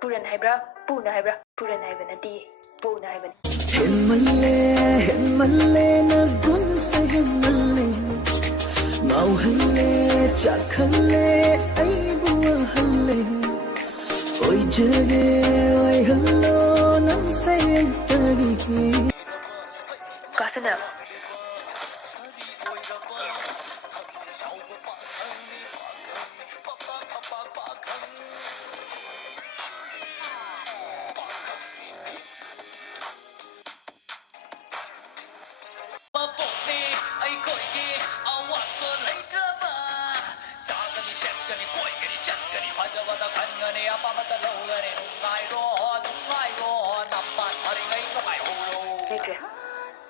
Puran haibra, puna haibra, puran haibanati, puna haibani. Henmalle na gun se henmalle, mauhalle chakhalle ai bua halle, oi jage oi hallo nam se tagi. Kasana.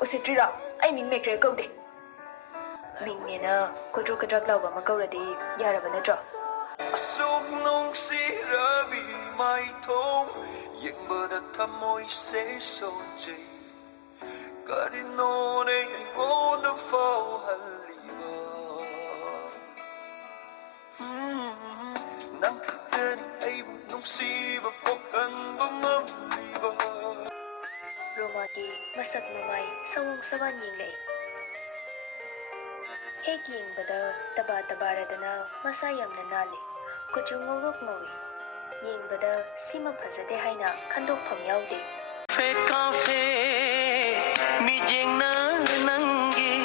Usitrira, ai ming mekre câu đi. Mình nghe nè, cô chú cái trắc lâu và mà câu là đi, giờ là vấn đề trọ. Sốc nông sĩ ra bị mai thông, những bờ đất thăm môi sẽ sâu chảy. Cả đi nô này ngô đã phao hẳn lì bờ. Nắng thức tên ai buồn nông sĩ và bốc hẳn bông âm lì bờ. Romati, masak mamay, sawang sawan ying lay. Hek ying bada, taba radana, masayam na nali. Kuchu ngorok ngawi. Ying bada, sima phazade haina, khandok pham yaudi. Phê cà phê, mi jeng na nangi.